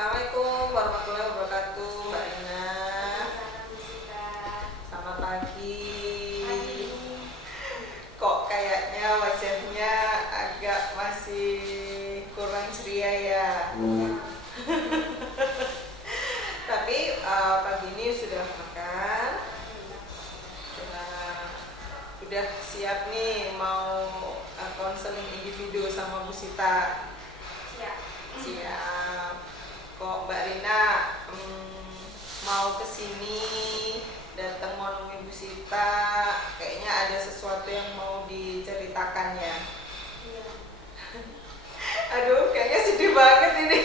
Assalamualaikum warahmatullahi wabarakatuh, Mbak Rina. Selamat pagi. Kok kayaknya wajahnya agak masih kurang ceria ya? Tapi pagi ini sudah makan, udah siap nih mau konseling individu sama Bu Sita. Siap. Kok Mbak Rina mau kesini datang mau nemuin Bu Sita, kayaknya ada sesuatu yang mau diceritakan ya. Aduh, kayaknya sedih banget ini.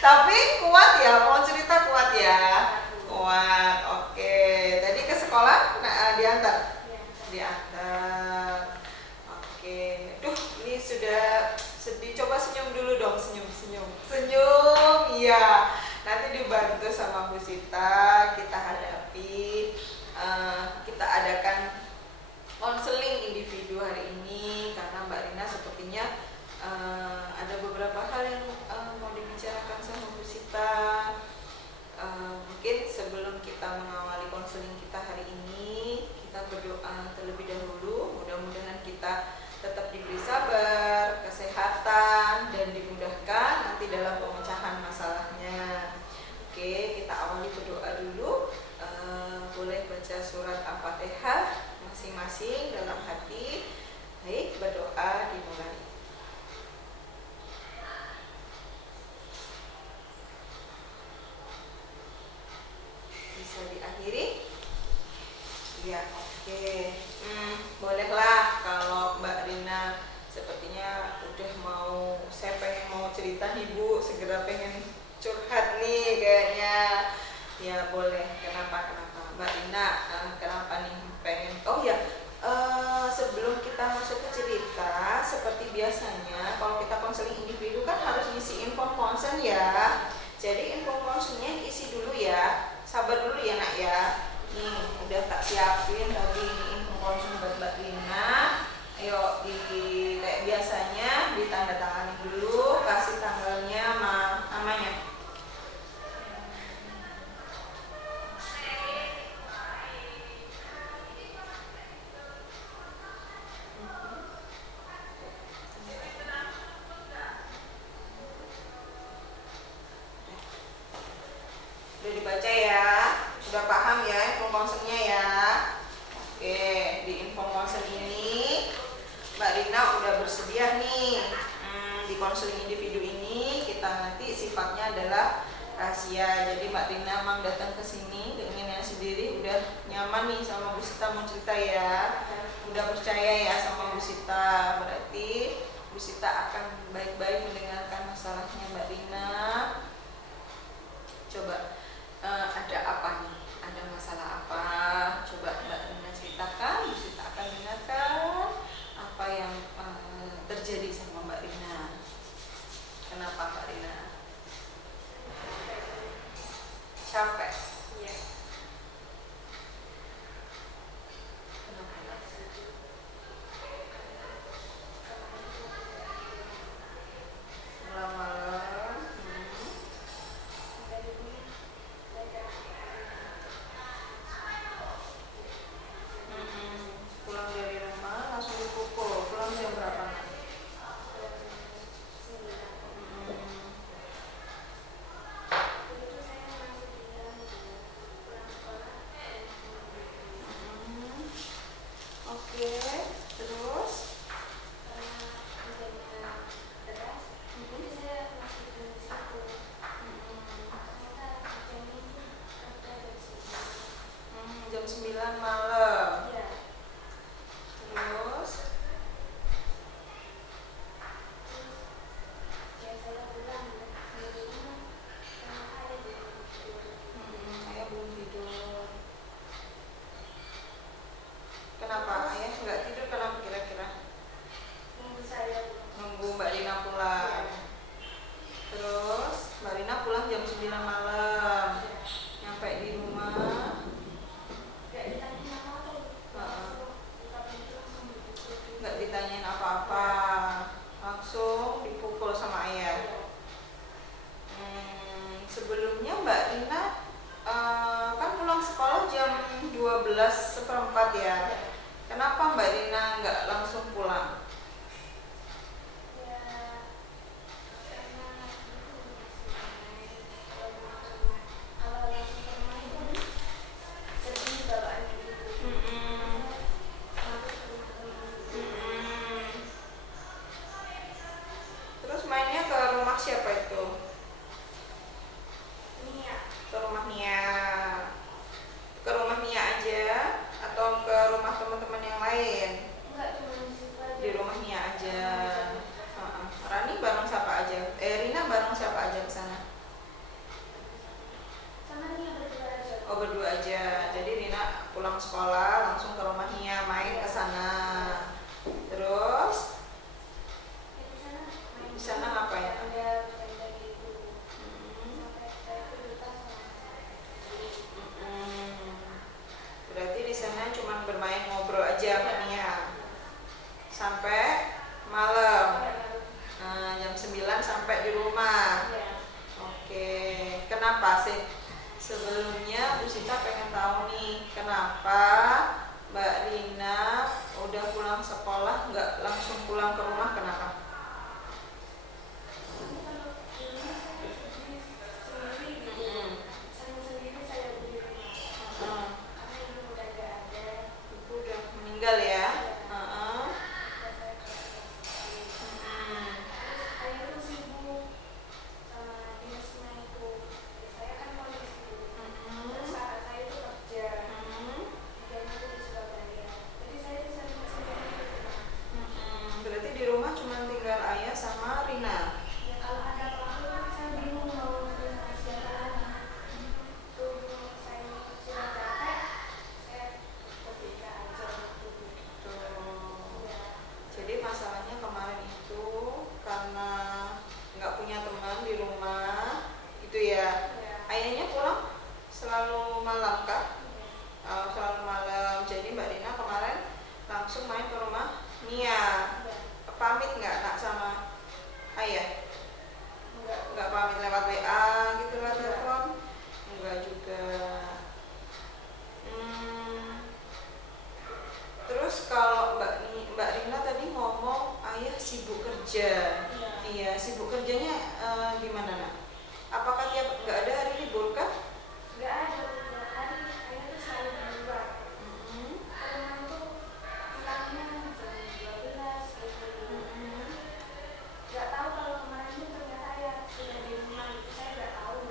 Tapi kuat ya, mau cerita kuat ya. Kuat, oke. Tadi ke sekolah diantar? Diantar. Oke. Duh, ini sudah sedih. Coba senyum dulu dong, senyum. Iya. Nanti dibantu sama Bu Sita, kita hadapi. Kita adakan konseling individu hari ini karena Mbak Rina sepertinya ada beberapa hal yang mau dibicarakan sama Bu Sita. Mungkin sebelum kita mengawali konseling kita hari ini, kita berdoa terlebih dahulu. Mudah-mudahan kita tetap diberi sabar, kesehatan, dan dimudahkan nanti dalam pemecahan masalahnya. Oke, kita awali berdoa dulu. Boleh baca surat Al-Fatihah masing-masing dalam hati. Baik, berdoa dimulai. Bisa diakhiri? Ya, oke. Bolehlah kalau Mbak Rina sepertinya udah saya pengen mau cerita nih Bu, segera pengen curhat nih kayaknya. Ya boleh, kenapa Mbak Rina, kenapa nih pengen? Oh ya, sebelum kita masuk ke cerita, seperti biasanya kalau kita konseling individu kan harus ngisi info konsen ya. Jadi info konsennya isi dulu ya, sabar dulu ya nak ya. Nih udah tak siapin tadi ini info konsen buat Mbak Rina. Ayo kayak biasanya ditandatangani dulu, kasih tanggalnya namanya. Udah dibaca ya, udah paham ya info konsennya ya. Oke, di info konsen ini Mbak Rina udah bersedia nih. Di konseling individu ini kita nanti sifatnya adalah rahasia. Jadi Mbak Rina memang datang ke sini dengan sendiri, udah nyaman nih sama Bu Sita mau cerita ya. Udah percaya ya sama Bu Sita. Berarti Bu Sita akan baik-baik mendengarkan masalahnya Mbak Rina. Coba ada apa nih? Ada masalah apa? Coba Mbak Rina ceritakan, Bu Sita akan dengarkan apa yang terjadi sama Mbak Rina. Kenapa Mbak Rina? Capek? Iya. Kenapa? Malam-malam. Pulang dari rumah langsung dipukul. Pulang jam berapa? Oke, terus? Jam 9 malam. Terus? Ayah belum tidur. Kenapa? Ayah nggak tidur kenapa kira-kira? Nunggu Mbak Rina pulang. Terus Mbak Rina pulang jam 9 malam. Nyampe di rumah. Nggak ditanyain apa-apa, langsung dipukul sama ayah. Sebelumnya Mbak Rina kan pulang sekolah jam 12:15 ya. Kenapa Mbak Rina nggak langsung pulang? Mm-mm. Mm-mm. Terus mainnya ke rumah siapa itu? Ke rumah Nia. Ke rumah Nia aja atau ke rumah teman-teman yang lain? Di rumah Nia aja. Rani bareng siapa aja? Rina bareng siapa aja ke sana? Oh, berdua aja. Jadi Rina pulang sekolah langsung ke rumah Nia main ke sana. Terus di sana ngapain? Berarti di sana cuma bermain ngobrol aja sama Nia sampai malam. Jam 9 sampai di rumah. Oke, kenapa sih? Sebelumnya Bu Sita pengen tahu nih, kenapa Mbak Rina udah pulang sekolah nggak langsung pulang ke rumah, kenapa? Ibu udah meninggal ya? Berarti di rumah cuma tinggal ayah sama Rina. Jadi masalahnya kemarin itu karena nggak punya teman di rumah, itu ya. Ayahnya pulang selalu malam kah? Selalu malam. Jadi Mbak Rina kemarin langsung main ke rumah Nia. Pamit nggak nak sama ayah? Nggak pamit lewat WA gitu, lewat telepon? Enggak juga. Terus kalau Mbak Rina tadi ngomong ayah sibuk kerja. Iya, sibuk kerjanya gimana nak? Apakah tiap nggak ada hari libur kah? Nggak ada, tiap hari ayah tuh selalu di luar. Rumah tuh pulangnya jam 12 gitu. Nggak tahu kalau kemarin tuh ternyata ayah sudah di rumah gitu, saya nggak tahu.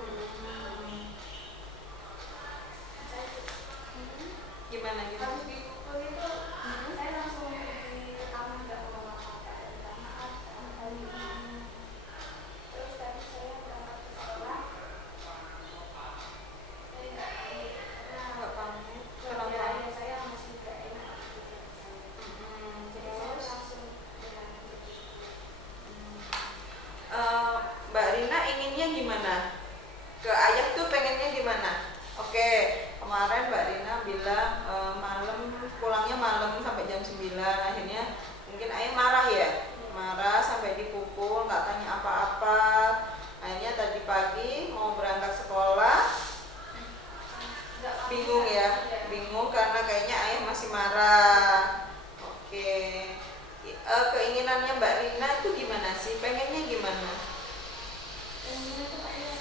Gimana gitu? Habis dipukul itu saya langsung pergi ke kamar, nggak mau apa-apa, minta maaf kali ini. Terus tadi saya berangkat ke sekolah, saya nggak pamit karena kerja ayah saya masih nggak enak gitu. Jadi saya langsung Mbak Rina inginnya gimana? Ke ayah tuh pengennya gimana? Oke, kemarin Mbak Rina bilang malam, pulangnya malam sampai jam 9. Akhirnya mungkin ayah marah ya? Marah sampai dipukul, nggak tanya apa-apa. Akhirnya tadi pagi mau berangkat sekolah, bingung ya? Bingung karena kayaknya ayah masih marah. Oke, keinginannya Mbak Rina itu gimana sih? Pengennya gimana? pengennya tuh ayah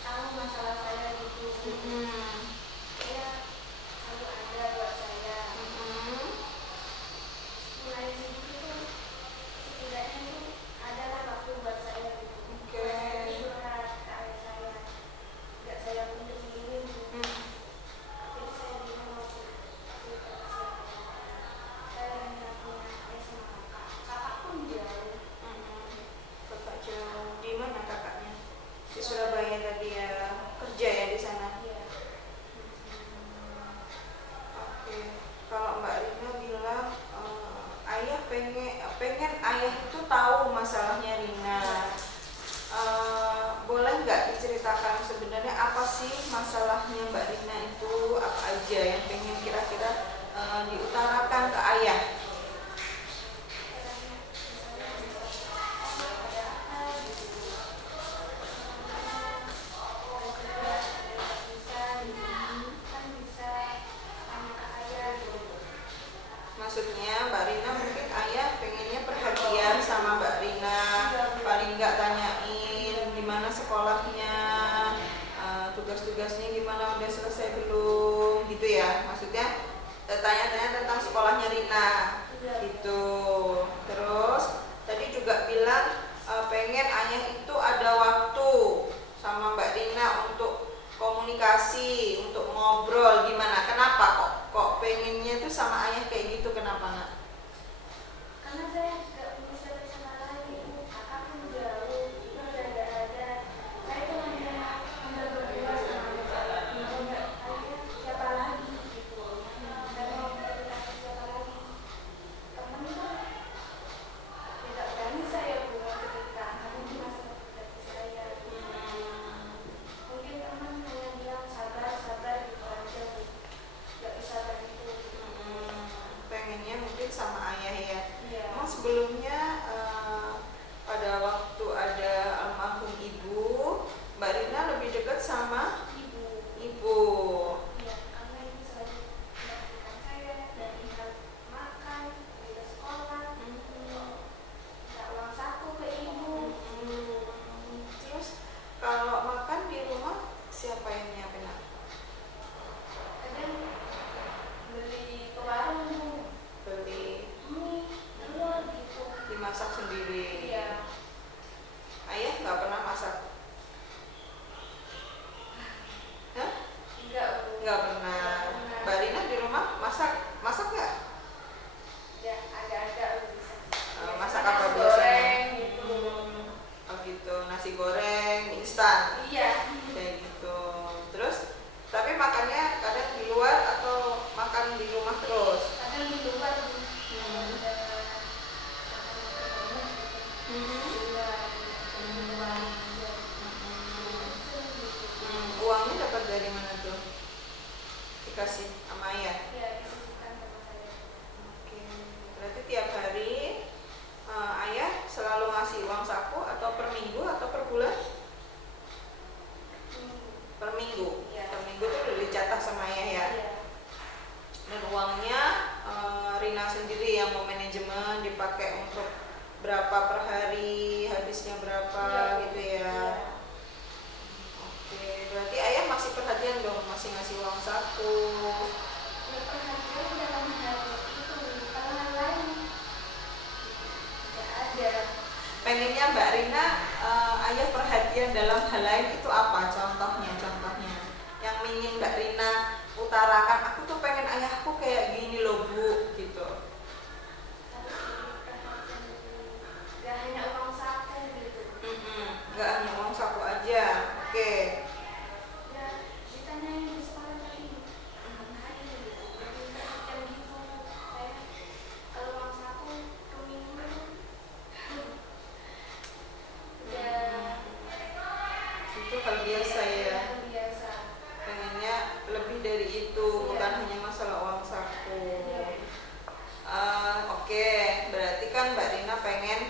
tahu masalah saya gitu. Saya selalu ada buat saya. Mulai sibuk itu setidaknya itu adalah waktu buat saya gitu. Oke. Saya curhat ke ayah saya, nggak saya pendam sendiri gitu. Jadi saya bingung mau cerita ke siapa. Saya hanya punya ayah sama kakak. Kakak pun jauh. Kakak jauh. Di mana kakaknya? Di Surabaya tadi ya, kerja ya di sana. Iya. Oke. Kalau Mbak Rina bilang ayah pengen ayah itu tahu masalahnya Rina. Boleh nggak diceritakan sebenarnya apa sih masalahnya Mbak Rina itu, apa aja yang pengen kira-kira diutarakan ke ayah? sekolahnya, tugas-tugasnya gimana, udah selesai belum, gitu ya. Maksudnya tanya-tanya tentang sekolahnya Rina, gitu. Terus tadi juga bilang pengen ayah itu ada waktu sama Mbak Rina untuk komunikasi, untuk ngobrol gimana. Kenapa kok pengennya tuh sama ayah kayak gitu, kenapa nak? Karena saya nggak punya siapa-siapa lagi, kakak pun jauh, itu udah nggak ada. Saya tuh hanya berdua sama saya. Kalau nggak ada siapa lagi gitu. Dan mau komunikasi siapa lagi? Temen tuh tidak berani saya buat cerita, karena ini masalah pribadi saya. Mungkin teman hanya bilang sabar gitu aja, Bu. Nggak bisa begitu. Pengennya mungkin sama ayah ya. Iya. Emang sebelumnya pada waktu ada almarhum ibu, Mbak Rina lebih dekat sama ibu. Iya, karena ibu selalu mendampingkan saya dari hal makan, dari sekolah, minta uang saku ke ibu. Terus kalau makan di rumah siapa yang nyiapin? Kadang beli ke warung, Bu. Beli Mie, telur gitu. dimasak sendiri. Iya. Ayah nggak pernah masak? Hah? Enggak, Bu. Nggak pernah. Mbak Rina di rumah masak nggak? Ya, agak-agak bisa. Masak Nasi apa goreng biasanya? gitu. Oh gitu, nasi goreng mie instan Iya. kayak gitu. Terus tapi makannya kadang di luar atau makan di rumah terus? Kadang di luar, Bu. Uangnya dapat dari mana tuh? Dikasih sama ayah? Ya, disisihkan sama saya. Oke, berarti tiap hari ayah selalu ngasih uang saku atau per minggu atau per bulan? Per minggu. Iya. Per minggu tuh udah dicatat sama ayah ya. Iya. Dan uangnya Rina sendiri yang mau manajemen, dipakai untuk berapa per hari, habisnya berapa gitu ya. Iya. Oke, berarti ayah masih perhatian dong, masih ngasih uang saku. Ya, perhatian dalam hal itu, kalau hal lain nggak ada. Pengennya Mbak Rina ayah perhatian dalam hal lain itu apa? Contohnya yang ingin Mbak Rina utarakan, aku tuh pengen ayahku kayak gini loh Bu, gitu. Harus perhatian, nggak hanya uang saku gitu. Nggak hanya uang saku aja. Oke. Ya, ditanyain di sekolah tadi ngapain gitu, lebih perhatian gitu. Saya kalau uang saku per minggu udah Itu hal biasa ya. biasa. Pengennya lebih dari itu, bukan hanya masalah uang saku. Oke, berarti kan Mbak Rina pengen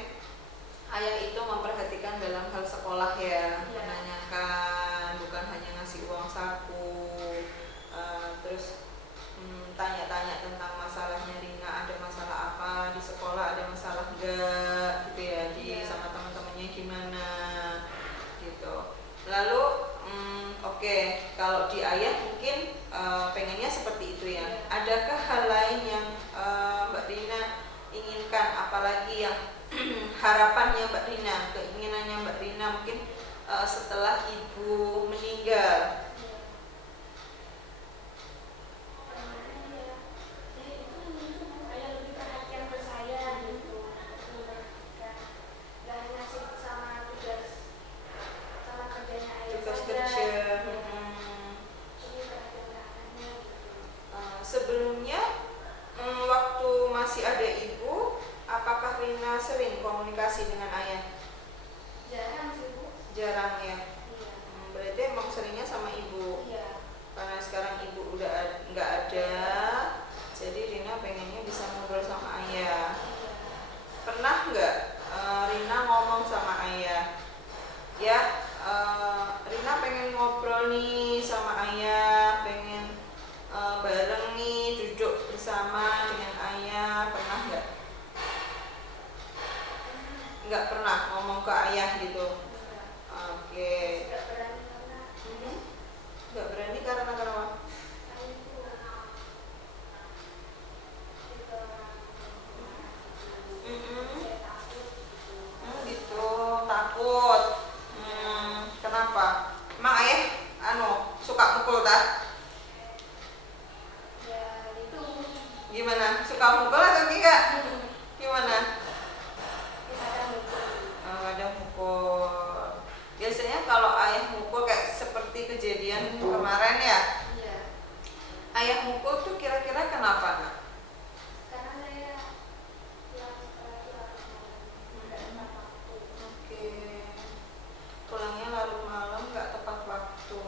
ayah itu memperhatikan dalam hal sekolah ya, menanyakan, bukan hanya ngasih uang saku. Terus tanya-tanya tentang masalahnya Rina, ada masalah apa di sekolah, ada masalah enggak gitu ya, di sama teman-temannya gimana gitu. Lalu oke, kalau di ayah mungkin pengennya seperti itu ya. Adakah hal lain yang Mbak Rina inginkan, apalagi yang harapannya Mbak Rina, keinginannya Mbak Rina mungkin setelah ibu meninggal? Ayah lebih perhatian ke saya gitu, memperhatikan, gak hanya sibuk sama tugas, sama kerjanya ayah Tugas saja. kerja. Lebih perhatian ke anaknya gitu. Sebelumnya waktu masih ada ibu, apakah Rina sering komunikasi dengan ayah? Jarang sih, Bu. Jarang ya. Iya. Berarti emang seringnya sama ibu. Iya. Karena sekarang ibu udah nggak ada, jadi Rina pengennya bisa ngobrol sama ayah. Pernah nggak Rina ngomong sama ayah, ya Rina pengen ngobrol nih sama ayah, pengen bareng nih duduk bersama dengan ayah, pernah nggak? Nggak pernah ngomong ke ayah gitu. Oke. Kenapa? Emang ayah suka mukul tak? Ya itu Gimana? Suka mukul atau enggak? Gimana? kadang mukul. Kadang mukul. Biasanya kalau ayah mukul kayak seperti kejadian kemarin ya. Iya. Ayah mukul tuh kira-kira kenapa, Nak? Karena saya pulang sekolah itu harus nggak tepat waktu. Oke. Pulangnya larut malam nggak tepat waktu.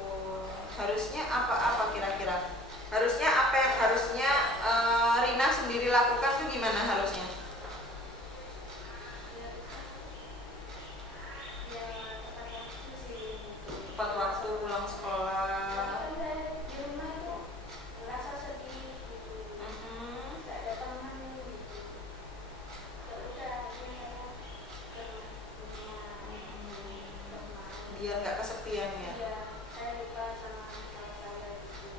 Harusnya apa kira-kira? Harusnya apa yang harusnya Rina sendiri lakukan tuh gimana harusnya? Ya tepat waktu sih. Tepat waktu pulang sekolah. Kan saya di rumah itu merasa sedih gitu. Mm-mm. Nggak ada teman gitu. Ya udah akhirnya saya ke rumah teman. Biar nggak kesepian ya. Iya, saya lupa sama saya gitu.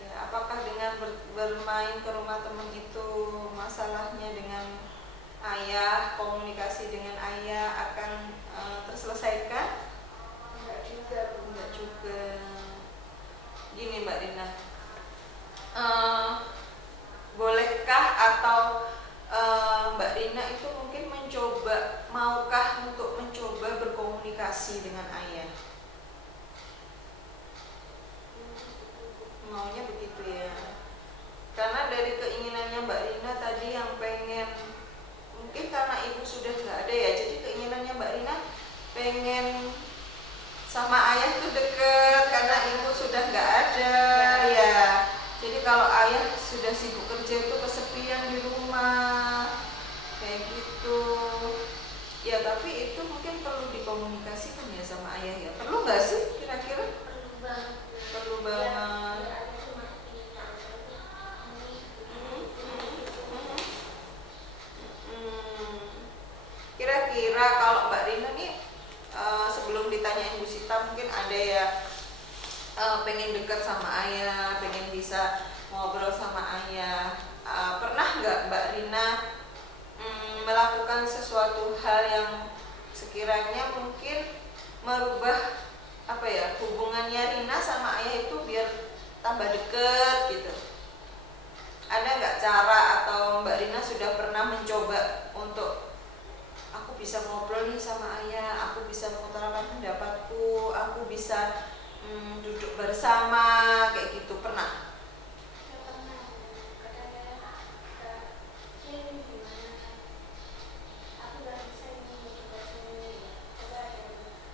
Ya, apakah dengan bermain ke rumah teman itu masalahnya dengan ayah, komunikasi dengan ayah akan terselesaikan? Enggak juga, Bu. Enggak juga. Gini Mbak Rina, bolehkah atau Mbak Rina itu mungkin maukah untuk mencoba berkomunikasi dengan ayah? Maunya begitu ya. Karena dari keinginannya Mbak Rina tadi yang pengen, mungkin karena ibu sudah nggak ada ya, jadi keinginannya Mbak Rina pengen sama ayah tuh deket karena ibu sudah nggak ada ya. Jadi kalau ayah sudah sibuk kerja itu kesepian di rumah kayak gitu. Ya tapi itu mungkin perlu dikomunikasikan ya sama ayah ya. Perlu nggak sih kira-kira? Perlu banget. Perlu Ya, banget. biar ada tuh mati kalau saya tuh Kira-kira kalau Mbak Rina nih sebelum ditanyain Bu Sita mungkin ada ya pengen dekat sama ayah, pengen bisa ngobrol sama ayah. Pernah nggak Mbak Rina melakukan sesuatu hal yang sekiranya mungkin merubah hubungannya Rina sama ayah itu biar tambah deket gitu? Ada nggak cara atau Mbak Rina sudah pernah mencoba untuk aku bisa ngobrol nih sama ayah, aku bisa mengutarakan pendapatku, aku bisa duduk bersama kayak gitu, pernah? pernah kadang ini gimana aku nggak bisa ini tugas ini coba deh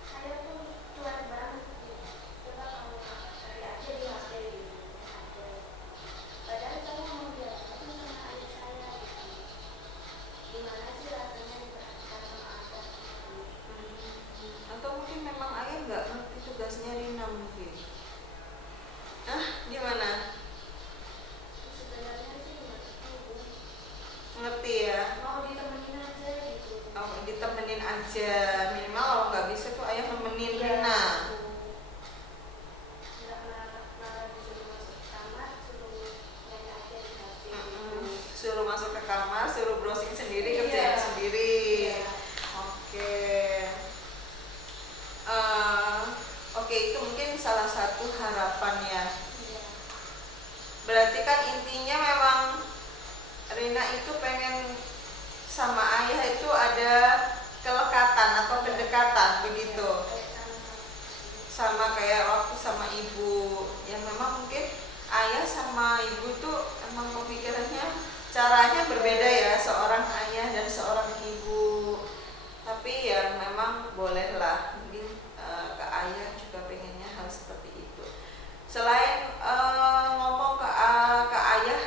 saya tuh cuek banget gitu coba kamu cari aja di HP gitu ada padahal saya mau dialog itu sama ayah saya gitu gimana sih rasanya diperhatikan sama ayah gitu. Atau mungkin memang ayah nggak ngerti tugasnya Rina mungkin? Gimana? Sebenarnya sih nggak tahu Ngerti ya? mau ditemenin aja gitu Ditemenin aja, minimal kalau nggak bisa tuh ayah nemenin Rina. nggak malah disuruh masuk kamar suruh main aja di HP gitu. Suruh masuk ke kamar, suruh browsing sendiri, Iya. kerjain sendiri. Iya. Oke. Oke, itu mungkin salah satu harapan ya. Iya. Berarti kan intinya memang Rina itu pengen sama ayah itu ada kelekatan atau kedekatan begitu. Sama kayak waktu sama ibu. Yang memang mungkin ayah sama ibu tuh emang pemikirannya caranya berbeda ya, seorang ayah dan seorang ibu. Tapi ya memang bolehlah mungkin ke ayah juga pengennya hal seperti itu. Selain ngomong ke ayah,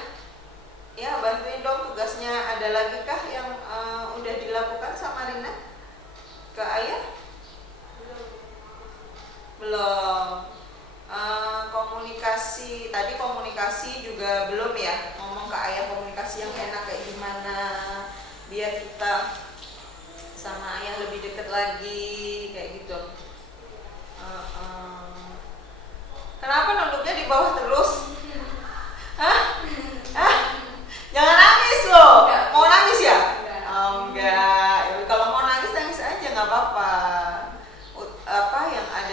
ya bantuin dong tugasnya. Ada lagi kah yang udah dilakukan sama Rina ke ayah? Belum. Komunikasi tadi komunikasi juga belum ya, ngomong ke ayah komunikasi yang enak kayak gimana biar kita sama ayah lebih deket lagi kayak gitu. Kenapa nunduknya di bawah terus? Hah? Jangan nangis loh. Enggak. Mau nangis ya? Enggak. Enggak. Ya, kalau mau nangis nangis aja nggak apa-apa. Yang ada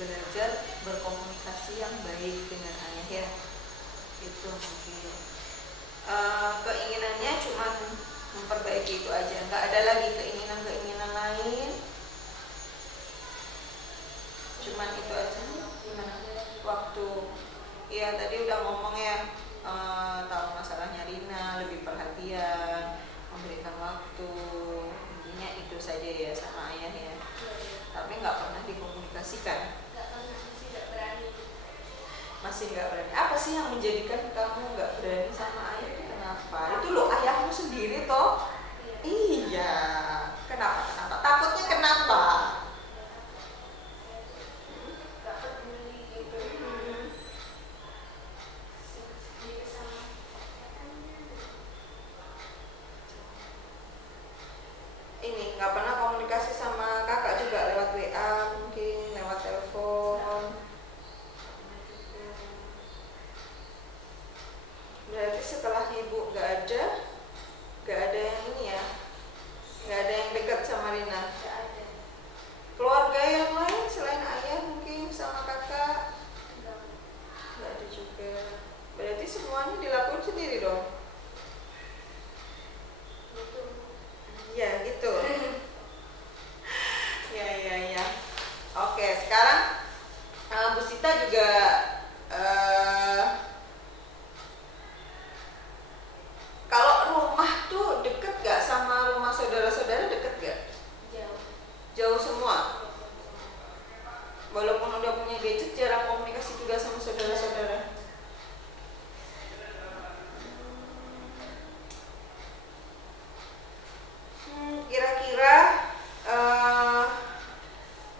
belajar berkomunikasi yang baik dengan ayah ya. Itu mungkin keinginannya cuma memperbaiki itu aja, nggak ada lagi keinginan lain, cuman itu aja. Gimana waktu ya tadi udah ngomong ya, tahu masalahnya Rina, lebih perhatian, memberikan waktu, intinya itu saja ya sama ayah ya. Tapi nggak pernah dikomunikasikan. Masih nggak berani. Apa sih yang menjadikan kamu nggak berani sama ayah itu kenapa? Itu loh ayahmu sendiri toh. Iya. Kenapa? Takutnya kenapa? Ini nggak pernah komunikasi sama kakak juga lewat WA, mungkin lewat telepon. Berarti setelah ibu nggak ada yang ini ya, nggak ada yang dekat sama Rina. Keluarga yang lain selain ayah mungkin sama kakak nggak ada juga. Berarti semuanya dilakukan sendiri dong. Iya gitu. Ya. Oke, sekarang Bu Sita juga kalau rumah tuh deket gak sama rumah saudara-saudara, deket gak? Jauh semua. Walaupun udah punya gadget, jarang komunikasi juga sama saudara-saudara. Kira-kira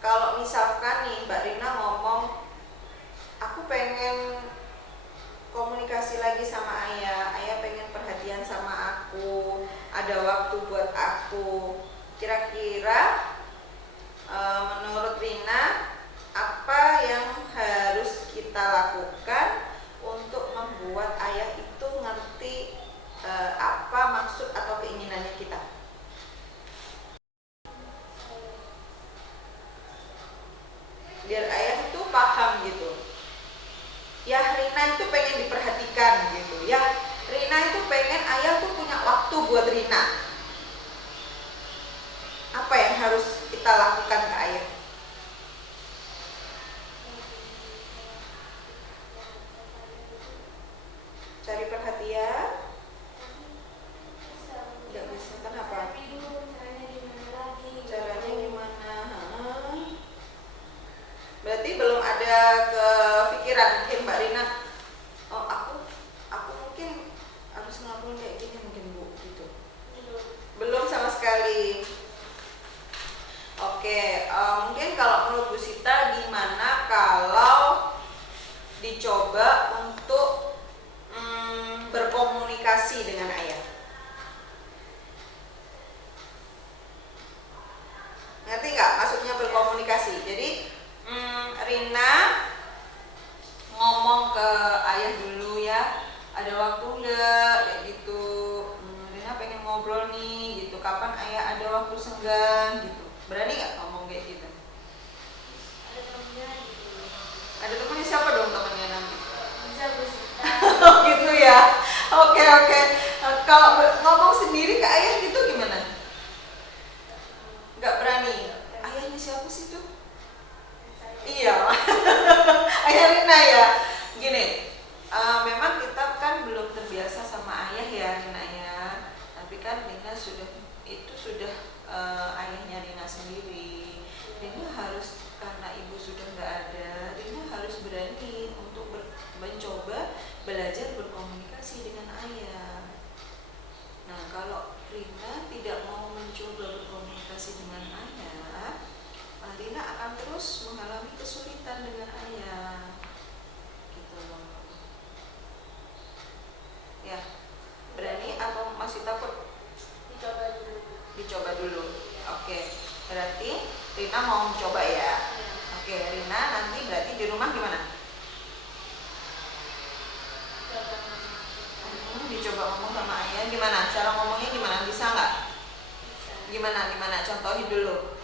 kalau misalkan nih Mbak Rina ngomong, aku pengen komunikasi lagi sama ayah pengen perhatian sama aku, ada waktu buat aku. Kira-kira menurut Rina apa yang harus kita lakukan untuk membuat ayah itu ngerti apa maksud atau keinginannya kita? Biar ayah itu paham gitu. Ya Rina itu pengen diperhatikan gitu. Ya Rina itu pengen ayah tuh punya waktu buat Rina. Apa yang harus kita lakukan ke ayah? Cari perhatian? Nggak bisa, kenapa? Caranya gimana? Berarti belum ada kepikiran mungkin Mbak Rina, oh aku mungkin harus ngelakuin kayak gini mungkin Bu gitu. Belum sama sekali. Oke, mungkin kalau menurut Bu Sita gimana kalau dicoba untuk berkomunikasi dengan ayah? Ngerti nggak maksudnya berkomunikasi? Jadi Rina ngomong ke ayah dulu ya, ada waktu nggak kayak gitu. Rina pengen ngobrol nih gitu, kapan ayah ada waktu senggang gitu. Berani nggak ngomong kayak gitu? Ada temennya siapa dong temennya nanti? Gitu ya. Oke. Kalau ngomong sendiri ke ayah gitu gimana? Nggak berani. Ayahnya siapa sih tuh? Iya. Ayah Rina ya. Gini, memang kita kan belum terbiasa sama ayah ya Rina ya. Tapi kan Rina sudah ayahnya Rina sendiri. Rina harus, karena ibu sudah nggak ada, Rina harus berani untuk mencoba belajar berkomunikasi dengan ayah. Nah, kalau Rina tidak mau mencoba berkomunikasi dengan ayah, Rina akan terus mengalami kesulitan dengan ayah. Gitu loh. Ya, berani atau masih takut? Dicoba dulu. Oke, berarti Rina mau mencoba ya. Oke, Rina nanti berarti di rumah gimana? Dicoba ngomong sama ayah. Gimana? Cara ngomongnya gimana? Bisa nggak? Gimana? Contohin dulu.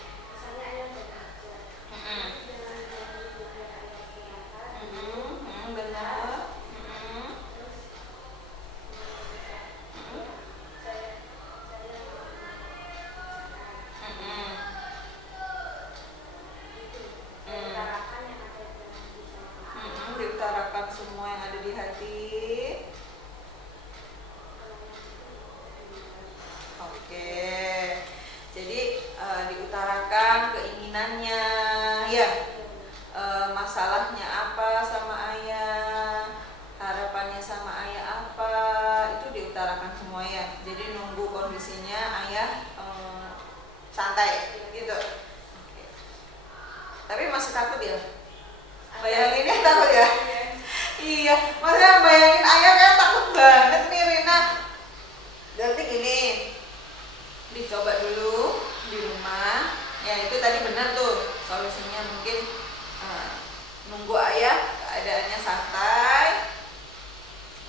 keinginannya, ya, masalahnya apa sama ayah, harapannya sama ayah apa, itu diutarakan semua ya. Jadi nunggu kondisinya ayah santai gitu. Oke. Tapi masih takut ya? Bayanginnya takut ya? Iya, maksudnya bayangin ayah kan takut banget nih Rina. Berarti gini, dicoba dulu di rumah. Ya itu tadi benar tuh solusinya, mungkin nunggu ayah keadaannya santai,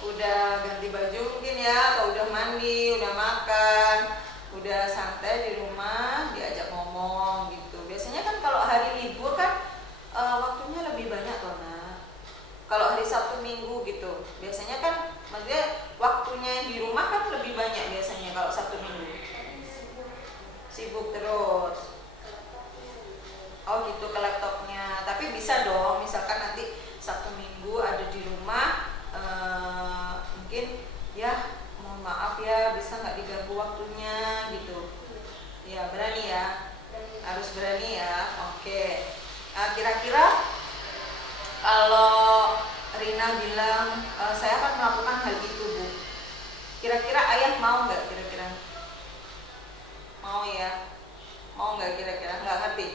udah ganti baju mungkin ya, atau udah mandi, udah makan, udah santai di rumah, diajak ngomong gitu. Biasanya kan kalau hari libur kan waktunya lebih banyak tuh nak. Kalau hari Sabtu Minggu gitu, biasanya kan maksudnya waktunya di rumah kan lebih banyak biasanya kalau Sabtu Minggu. Sibuk terus. Oh gitu ke laptopnya. Tapi bisa dong, misalkan nanti Sabtu Minggu ada di rumah, mungkin ya mohon maaf ya bisa nggak diganggu waktunya gitu. Ya berani ya, harus berani ya. Oke. Nah, kira-kira kalau Rina bilang saya akan melakukan hal itu Bu, kira-kira ayah mau nggak kira-kira? Mau ya? Mau nggak kira-kira? Nggak ngerti?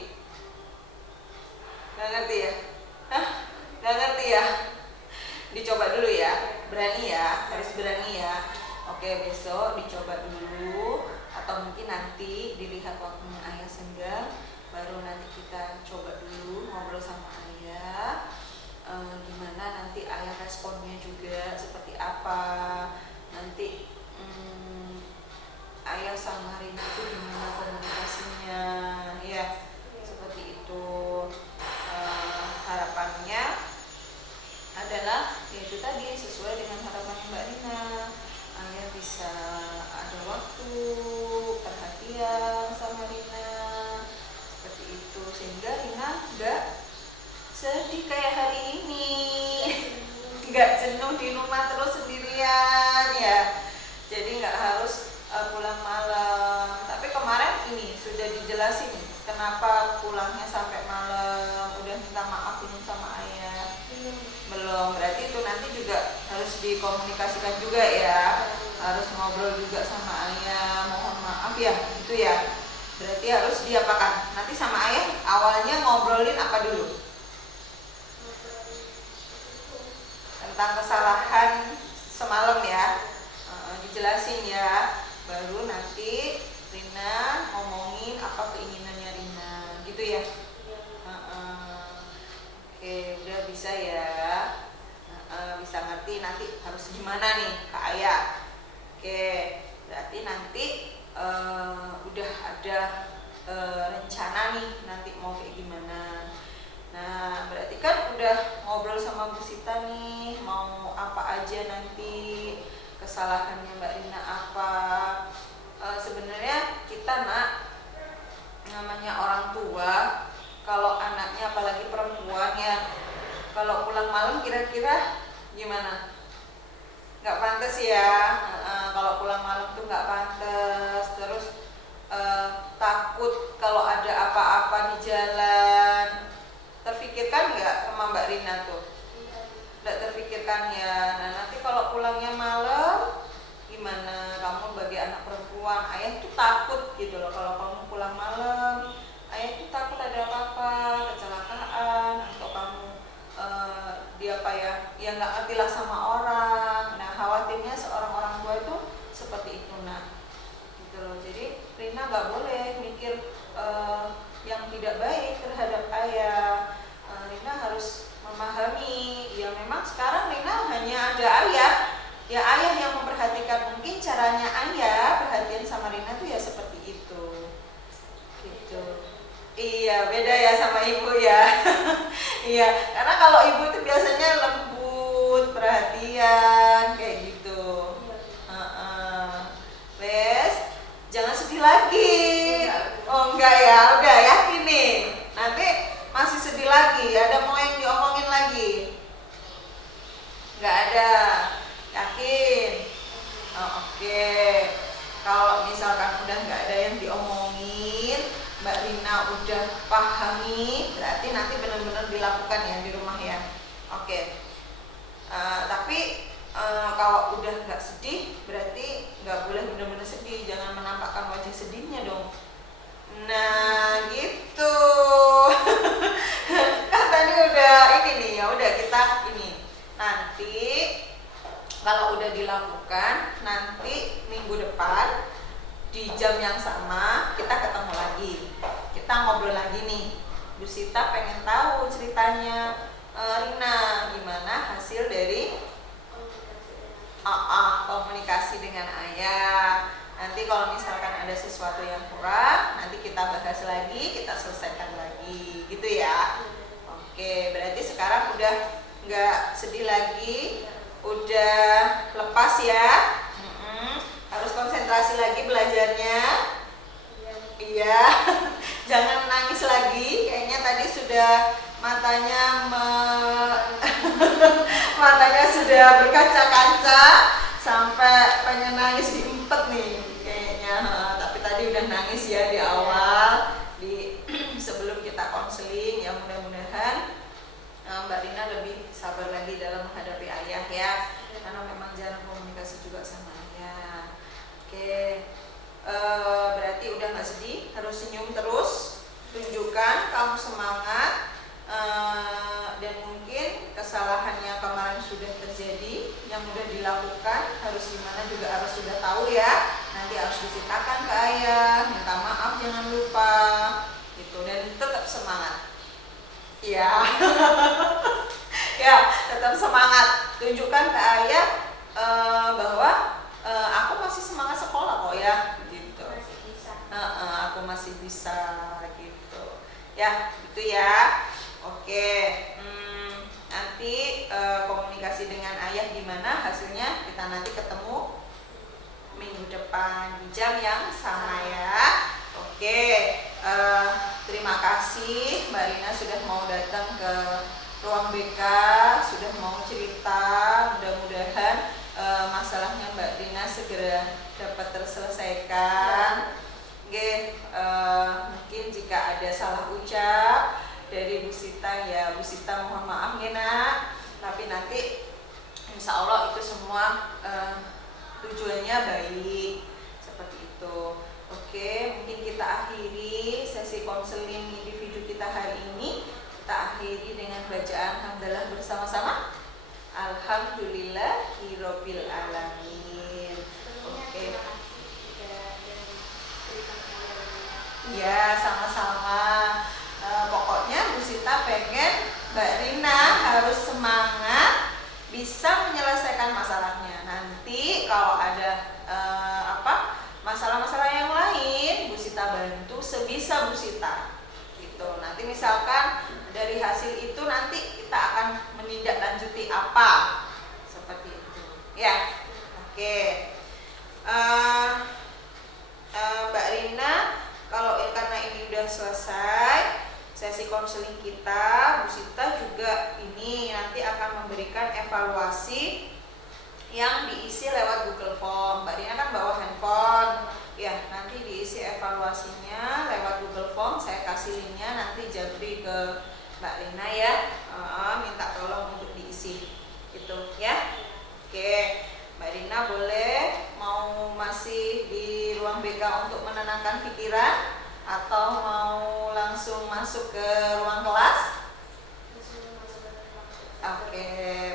Nggak ngerti ya? Hah? Nggak ngerti ya? Dicoba dulu ya, berani ya, harus berani ya. Oke, besok dicoba dulu, atau mungkin nanti dilihat waktunya ayah senggang, baru nanti kita coba dulu ngobrol sama ayah, gimana nanti ayah responnya juga seperti apa, nanti ayah sama Rina itu gimana komunikasinya, ya seperti itu. Harapannya adalah yaitu tadi sesuai dengan harapannya Mbak Rina, ayah bisa ada waktu perhatian sama Rina seperti itu, sehingga Rina nggak sedih kayak hari ini, nggak jenuh di rumah terus sendirian ya. Jadi nggak harus pulang malam. Tapi kemarin ini sudah dijelasin kenapa pulangnya sampai malam, udah minta maaf belum sama ayah? Belum. Berarti itu nanti juga harus dikomunikasikan juga ya, harus ngobrol juga sama ayah, mohon maaf ya, itu ya. Berarti harus diapakan? Nanti sama ayah awalnya ngobrolin apa dulu? Tentang kesalahan semalam ya, dijelasin ya. Baru nanti Rina ngomongin apa keinginannya Rina, gitu ya. Oke, udah bisa ya. Bisa ngerti nanti harus gimana nih ke ayah. Oke, berarti nanti udah ada rencana nih nanti mau kayak gimana. Nah, berarti kan udah ngobrol sama Bu Sita nih, mau apa aja nanti, kesalahannya Mbak Rina apa. Sebenarnya kita nak, namanya orang tua, kalau anaknya apalagi perempuan ya, kalau pulang malam kira-kira gimana? Nggak pantas ya, kalau pulang malam tuh nggak pantas. Terus takut kalau ada apa-apa di jalan. Terfikirkan nggak sama Mbak Rina tuh? Nggak terfikirkan ya. Nah nanti kalau pulangnya malam gimana? Kamu sebagai anak perempuan, ayah tuh takut gitu loh kalau kamu pulang malam. Ayah tuh takut ada apa-apa, kecelakaan, atau kamu dia apa ya nggak ngerti lah sama orang. Nah khawatirnya seorang orang tua itu seperti itu nak, gitu loh. Jadi Rina nggak boleh mikir yang tidak baik terhadap ayah. Rina harus memahami ya memang sekarang Rina hanya ada ayah, ya ayah yang memperhatikan. Mungkin caranya ayah perhatian sama Rina tuh ya seperti itu, gitu. Iya beda ya sama ibu ya. Iya karena kalau ibu itu biasanya lembut, perhatian kayak gitu. Wes jangan sedih lagi. Oh enggak ya, udah yakin nih. Nanti masih sedih lagi, ada mau yang diomongin lagi? Enggak ada, yakin? Oh, oke. Kalau misalkan udah nggak ada yang diomongin, Mbak Rina udah udah pahami, berarti nanti benar-benar dilakukan ya di rumah ya. Oke. Tapi kalau udah nggak sedih, berarti nggak boleh benar-benar sedih, jangan menampakkan wajah sedihnya dong. Nah gitu. Kan tadi udah ini nih, ya udah kita ini nanti kalau udah dilakukan, nanti minggu depan di jam yang sama kita ketemu lagi, kita ngobrol lagi nih. Bu Sita pengen tahu ceritanya Rina gimana hasil dari komunikasi dengan ayah. Nanti kalau misalkan ada sesuatu yang kurang, nanti kita bahas lagi, kita selesaikan lagi, gitu ya. Oke, berarti sekarang udah nggak sedih lagi, udah lepas ya. Harus konsentrasi lagi belajarnya. Iya, jangan nangis lagi. Kayaknya tadi sudah matanya matanya sudah berkaca-kaca sampai pengen nangis diempet nih kayaknya. Tapi tadi udah nangis ya di awal sebelum kita konseling. Ya mudah-mudahan Mbak Rina lebih sabar lagi dalam menghadapi ayah ya, karena memang jarang komunikasi juga sama ayah. Oke, berarti udah nggak sedih, harus senyum terus, tunjukkan kamu semangat. Dan mungkin kesalahan yang kemarin sudah terjadi, yang sudah dilakukan, harus gimana juga harus sudah tahu ya. Nanti harus diceritakan ke ayah, minta maaf jangan lupa, gitu. Dan tetap semangat. Ya, ya tetap semangat. Tunjukkan ke ayah bahwa aku masih semangat sekolah kok ya, gitu. Aku masih bisa, gitu. Ya, gitu ya. Oke, nanti komunikasi dengan ayah gimana hasilnya kita nanti ketemu minggu depan di jam yang sama ya. Oke, terima kasih Mbak Rina sudah mau datang ke ruang BK, sudah mau cerita. Mudah-mudahan masalahnya Mbak Rina segera dapat terselesaikan. Oke, mungkin jika ada salah ucap dari Bu Sita ya Bu Sita mohon maaf ya nak, tapi nanti insya Allah itu semua tujuannya baik seperti itu. Oke, mungkin kita akhiri sesi konseling individu kita hari ini. Kita akhiri dengan bacaan hamdalah bersama-sama. Alhamdulillahirabbil alamin. Oke. Ya, sama-sama. Pokoknya Bu Sita pengen Mbak Rina harus semangat bisa menyelesaikan masalahnya. Nanti kalau ada masalah-masalah yang lain, Bu Sita bantu sebisa Bu Sita. Gitu. Nanti misalkan dari hasil itu nanti kita akan menindaklanjuti apa, seperti itu. Ya, oke. Mbak Rina, karena ini udah selesai sesi konseling kita, Bu Sita juga ini nanti akan memberikan evaluasi yang diisi lewat Google Form. Mbak Rina kan bawa handphone, ya nanti diisi evaluasinya lewat Google Form. Saya kasih linknya nanti Jabri ke Mbak Rina ya, minta tolong untuk diisi, gitu ya. Oke, Mbak Rina boleh mau masih di ruang BK untuk menenangkan pikiran atau mau langsung masuk ke ruang kelas? Oke,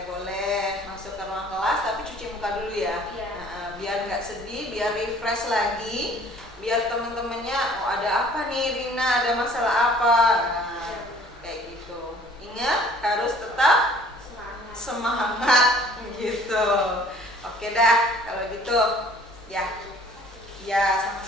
boleh masuk ke ruang kelas, tapi cuci muka dulu ya. Nah, biar nggak sedih, biar refresh lagi, biar temen-temennya ada apa nih Rina, ada masalah apa. Nah, kayak gitu. Ingat harus tetap semangat gitu. Oke dah, kalau gitu ya. Ya, sama